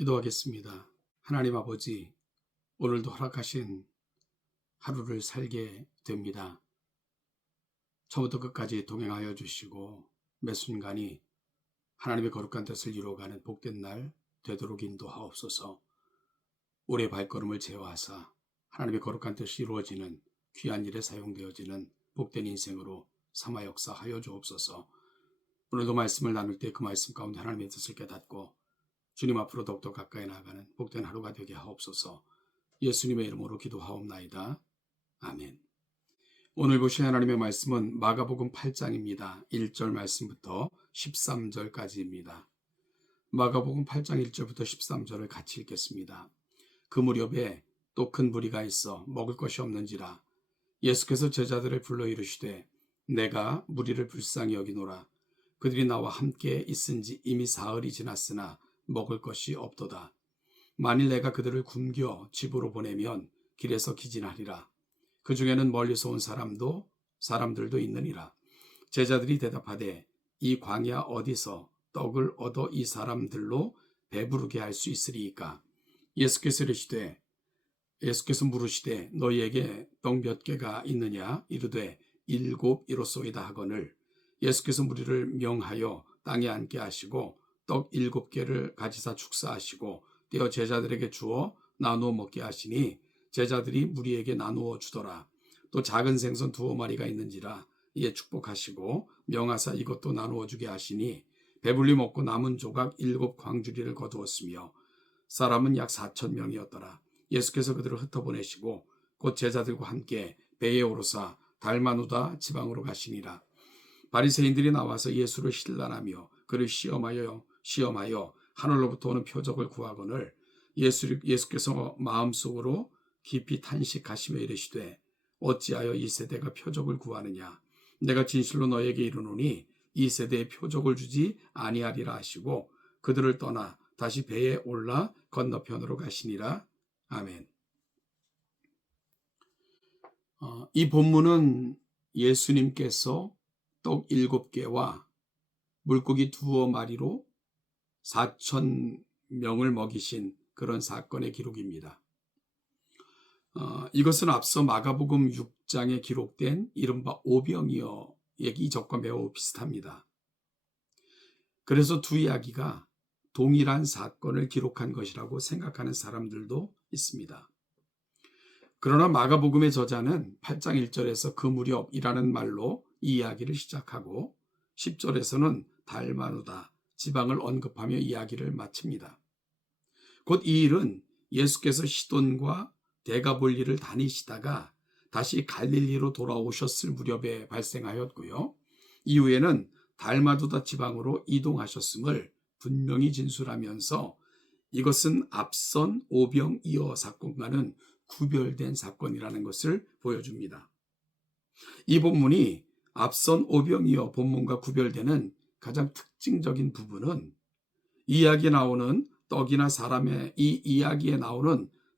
기도하겠습니다. 하나님 아버지, 오늘도 허락하신 하루를 살게 됩니다. 처음부터 끝까지 동행하여 주시고 매 순간이 하나님의 거룩한 뜻을 이루어가는 복된 날 되도록 인도하옵소서. 우리의 발걸음을 제어하사 하나님의 거룩한 뜻이 이루어지는 귀한 일에 사용되어지는 복된 인생으로 삼아 역사하여 주옵소서. 오늘도 말씀을 나눌 때 그 말씀 가운데 하나님의 뜻을 깨닫고 주님 앞으로 더욱더 가까이 나아가는 복된 하루가 되게 하옵소서. 예수님의 이름으로 기도하옵나이다. 아멘. 오늘 보실 하나님의 말씀은 마가복음 8장입니다. 1절 말씀부터 13절까지입니다. 마가복음 8장 1절부터 13절을 같이 읽겠습니다. 그 무렵에 또 큰 무리가 있어 먹을 것이 없는지라 예수께서 제자들을 불러 이르시되 내가 무리를 불쌍히 여기노라. 그들이 나와 함께 있은지 이미 사흘이 지났으나 먹을 것이 없도다. 만일 내가 그들을 굶겨 집으로 보내면 길에서 기진하리라. 그 중에는 멀리서 온 사람도 사람들도 있느니라. 제자들이 대답하되 이 광야 어디서 떡을 얻어 이 사람들로 배부르게 할 수 있으리이까? 예수께서 물으시되 너희에게 떡 몇 개가 있느냐? 이르되 7 이로소이다 하거늘 예수께서 무리를 명하여 땅에 앉게 하시고 떡 7개를 가지사 축사하시고 떼어 제자들에게 주어 나누어 먹게 하시니 제자들이 무리에게 나누어 주더라. 또 작은 생선 2마리가 있는지라 이에 축복하시고 명하사 이것도 나누어 주게 하시니 배불리 먹고 남은 조각 7 광주리를 거두었으며 사람은 약 4,000명이었더라. 예수께서 그들을 흩어보내시고 곧 제자들과 함께 배에 오르사 달마누다 지방으로 가시니라. 바리새인들이 나와서 예수를 신란하며 그를 시험하여 하늘로부터 오는 표적을 구하거늘 예수께서 마음속으로 깊이 탄식하시며 이르시되 어찌하여 이 세대가 표적을 구하느냐? 내가 진실로 너에게 이르노니 이 세대에 표적을 주지 아니하리라 하시고 그들을 떠나 다시 배에 올라 건너편으로 가시니라. 아멘. 이 본문은 예수님께서 떡 7개와 물고기 2마리로 4,000명을 먹이신 그런 사건의 기록입니다. 이것은 앞서 마가복음 6장에 기록된 이른바 오병이어 이적과 매우 비슷합니다. 그래서 두 이야기가 동일한 사건을 기록한 것이라고 생각하는 사람들도 있습니다. 그러나 마가복음의 저자는 8장 1절에서 그 무렵이라는 말로 이 이야기를 시작하고 10절에서는 달마누다 지방을 언급하며 이야기를 마칩니다. 곧 이 일은 예수께서 시돈과 데가볼리를 다니시다가 다시 갈릴리로 돌아오셨을 무렵에 발생하였고요. 이후에는 달마누다 지방으로 이동하셨음을 분명히 진술하면서 이것은 앞선 오병이어 사건과는 구별된 사건이라는 것을 보여줍니다. 이 본문이 앞선 오병이어 본문과 구별되는 가장 특징적인 부분은 이 이야기에 나오는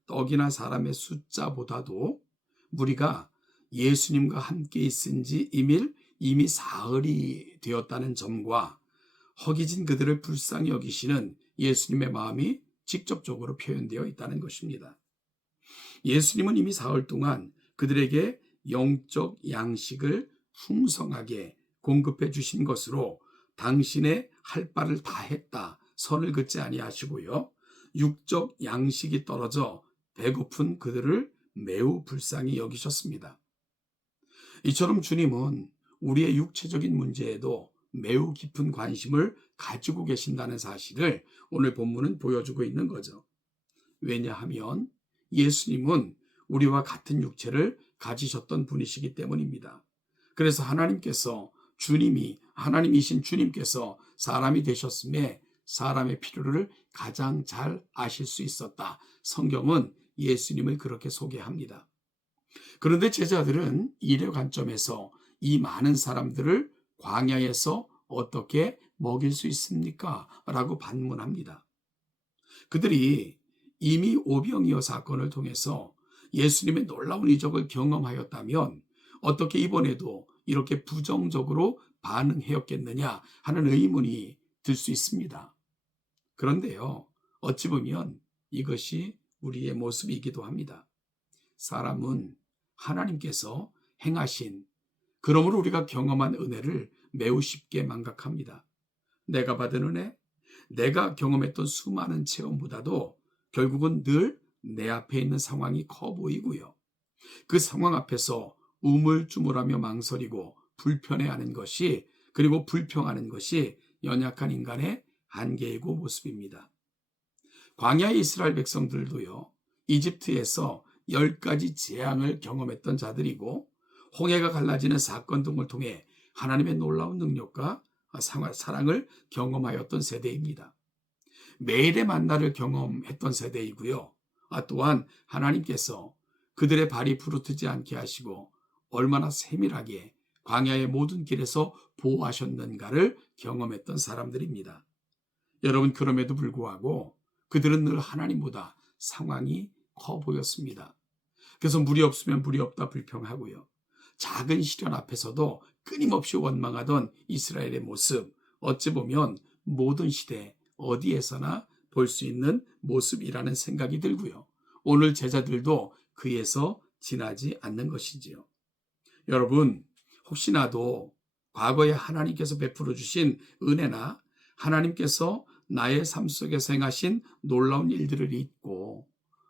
떡이나 사람의 숫자보다도 무리가 예수님과 함께 있은 지 이미 사흘이 되었다는 점과 허기진 그들을 불쌍히 여기시는 예수님의 마음이 직접적으로 표현되어 있다는 것입니다. 예수님은 이미 사흘 동안 그들에게 영적 양식을 풍성하게 공급해 주신 것으로 당신의 할 바를 다 했다 선을 긋지 아니하시고요. 육적 양식이 떨어져 배고픈 그들을 매우 불쌍히 여기셨습니다. 이처럼 주님은 우리의 육체적인 문제에도 매우 깊은 관심을 가지고 계신다는 사실을 오늘 본문은 보여주고 있는 거죠. 왜냐하면 예수님은 우리와 같은 육체를 가지셨던 분이시기 때문입니다. 그래서 하나님이신 주님께서 사람이 되셨음에 사람의 필요를 가장 잘 아실 수 있었다. 성경은 예수님을 그렇게 소개합니다. 그런데 제자들은 이의 관점에서 이 많은 사람들을 광야에서 어떻게 먹일 수 있습니까? 라고 반문합니다. 그들이 이미 오병이어 사건을 통해서 예수님의 놀라운 이적을 경험하였다면 어떻게 이번에도 이렇게 부정적으로 반응하였겠느냐 하는 의문이 들 수 있습니다. 그런데요, 어찌 보면 이것이 우리의 모습이기도 합니다. 사람은 하나님께서 행하신, 그러므로 우리가 경험한 은혜를 매우 쉽게 망각합니다. 내가 받은 은혜, 내가 경험했던 수많은 체험보다도 결국은 늘 내 앞에 있는 상황이 커 보이고요. 그 상황 앞에서 우물쭈물하며 망설이고 불편해하는 것이, 그리고 불평하는 것이 연약한 인간의 한계이고 모습입니다. 광야의 이스라엘 백성들도요, 이집트에서 10가지 재앙을 경험했던 자들이고 홍해가 갈라지는 사건 등을 통해 하나님의 놀라운 능력과 사랑을 경험하였던 세대입니다. 매일의 만나를 경험했던 세대이고요. 또한 하나님께서 그들의 발이 부르트지 않게 하시고 얼마나 세밀하게 광야의 모든 길에서 보호하셨는가를 경험했던 사람들입니다. 여러분, 그럼에도 불구하고 그들은 늘 하나님보다 상황이 커 보였습니다. 그래서 물이 없으면 물이 없다 불평하고요. 작은 시련 앞에서도 끊임없이 원망하던 이스라엘의 모습, 어찌 보면 모든 시대 어디에서나 볼 수 있는 모습이라는 생각이 들고요. 오늘 제자들도 그에서 지나지 않는 것이지요. 여러분, 혹시나도 과거에 하나님께서 베풀어 주신 은혜나 하나님께서 나의 삶 속에서 행하신 놀라운 일들을 잊고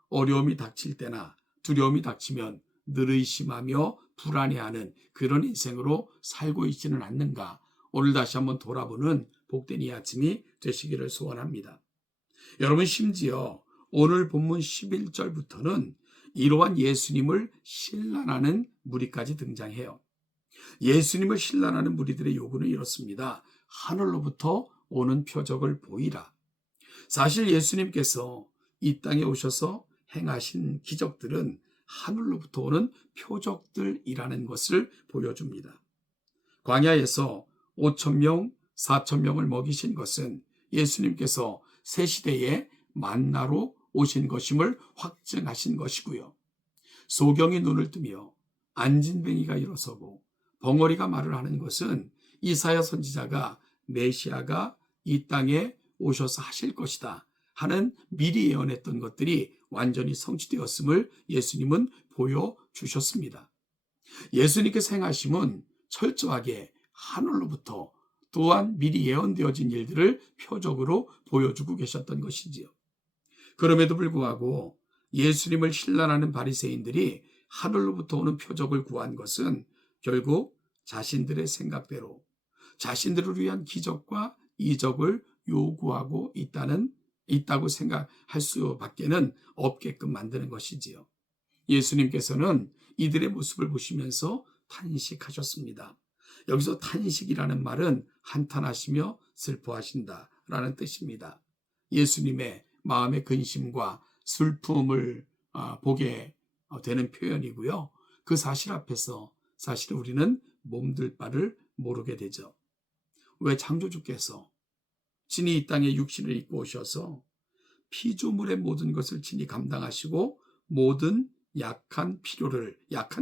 어려움이 닥칠 때나 두려움이 닥치면 늘 의심하며 불안해하는 그런 인생으로 살고 있지는 않는가? 오늘 다시 한번 돌아보는 복된 이 아침이 되시기를 소원합니다. 여러분, 심지어 오늘 본문 11절부터는 이러한 예수님을 신란하는 무리까지 등장해요. 예수님을 신란하는 무리들의 요구는 이렇습니다. 하늘로부터 오는 표적을 보이라. 사실 예수님께서 이 땅에 오셔서 행하신 기적들은 하늘로부터 오는 표적들이라는 것을 보여줍니다. 광야에서 5,000명, 4,000명을 먹이신 것은 예수님께서 새 시대에 만나로 오신 것임을 확증하신 것이고요. 소경이 눈을 뜨며 안진뱅이가 일어서고 벙어리가 말을 하는 것은 이사야 선지자가 메시아가 이 땅에 오셔서 하실 것이다 하는 미리 예언했던 것들이 완전히 성취되었음을 예수님은 보여주셨습니다. 예수님께서 행하심은 철저하게 하늘로부터 또한 미리 예언되어진 일들을 표적으로 보여주고 계셨던 것이지요. 그럼에도 불구하고 예수님을 신란하는 바리새인들이 하늘로부터 오는 표적을 구한 것은 결국 자신들의 생각대로 자신들을 위한 기적과 이적을 요구하고 있다고 생각할 수밖에는 없게끔 만드는 것이지요. 예수님께서는 이들의 모습을 보시면서 탄식하셨습니다. 여기서 탄식이라는 말은 한탄하시며 슬퍼하신다라는 뜻입니다. 예수님의 마음의 근심과 슬픔을 보게 되는 표현이고요. 그 사실 앞에서 사실 우리는 몸둘 바를 모르게 되죠. 왜 창조주께서 친히 이 땅에 육신을 입고 오셔서 피조물의 모든 것을 친히 감당하시고 모든 약한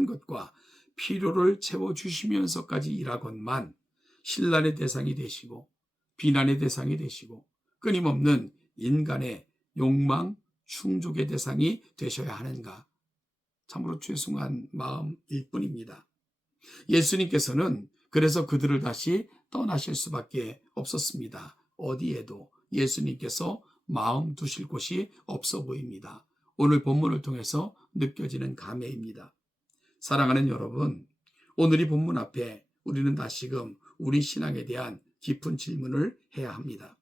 것과 필요를 채워주시면서까지 일하건만 신란의 대상이 되시고 비난의 대상이 되시고 끊임없는 인간의 욕망, 충족의 대상이 되셔야 하는가? 참으로 죄송한 마음일 뿐입니다. 예수님께서는 그래서 그들을 다시 떠나실 수밖에 없었습니다. 어디에도 예수님께서 마음 두실 곳이 없어 보입니다. 오늘 본문을 통해서 느껴지는 감회입니다. 사랑하는 여러분, 오늘 이 본문 앞에 우리는 다시금 우리 신앙에 대한 깊은 질문을 해야 합니다.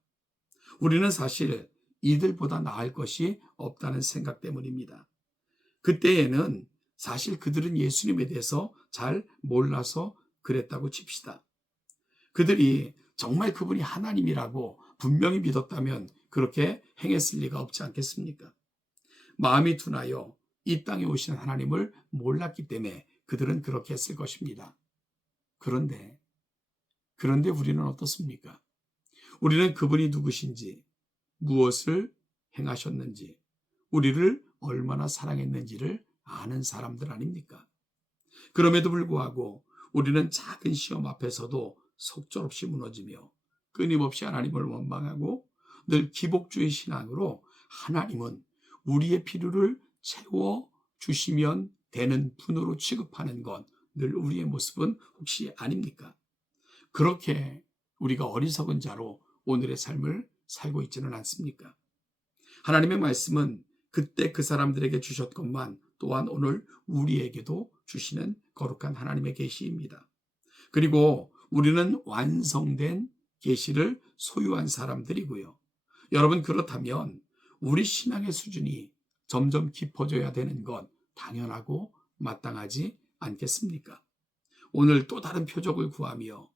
우리는 사실 이들보다 나을 것이 없다는 생각 때문입니다. 그때에는 사실 그들은 예수님에 대해서 잘 몰라서 그랬다고 칩시다. 그들이 정말 그분이 하나님이라고 분명히 믿었다면 그렇게 행했을 리가 없지 않겠습니까? 마음이 둔하여 이 땅에 오신 하나님을 몰랐기 때문에 그들은 그렇게 했을 것입니다. 그런데 우리는 어떻습니까? 우리는 그분이 누구신지, 무엇을 행하셨는지, 우리를 얼마나 사랑했는지를 아는 사람들 아닙니까? 그럼에도 불구하고 우리는 작은 시험 앞에서도 속절없이 무너지며 끊임없이 하나님을 원망하고 늘 기복주의 신앙으로 하나님은 우리의 필요를 채워주시면 되는 분으로 취급하는 건 늘 우리의 모습은 혹시 아닙니까? 그렇게 우리가 어리석은 자로 오늘의 삶을 살고 있지는 않습니까? 하나님의 말씀은 그때 그 사람들에게 주셨건만 또한 오늘 우리에게도 주시는 거룩한 하나님의 계시입니다. 그리고 우리는 완성된 계시를 소유한 사람들이고요. 여러분, 그렇다면 우리 신앙의 수준이 점점 깊어져야 되는 건 당연하고 마땅하지 않겠습니까? 오늘 또 다른 표적을 구하며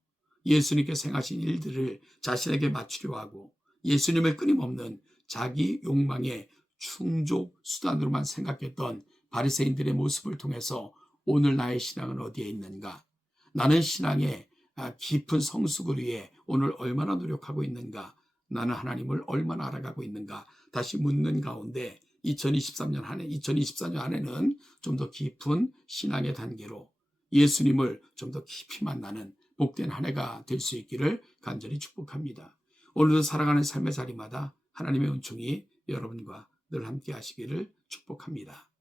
예수님께서 행하신 일들을 자신에게 맞추려 하고 예수님을 끊임없는 자기 욕망의 충족 수단으로만 생각했던 바리새인들의 모습을 통해서 오늘 나의 신앙은 어디에 있는가? 나는 신앙의 깊은 성숙을 위해 오늘 얼마나 노력하고 있는가? 나는 하나님을 얼마나 알아가고 있는가? 다시 묻는 가운데 2024년 안에는 좀 더 깊은 신앙의 단계로 예수님을 좀 더 깊이 만나는 복된 한 해가 될 수 있기를 간절히 축복합니다. 오늘도 살아가는 삶의 자리마다 하나님의 은총이 여러분과 늘 함께 하시기를 축복합니다.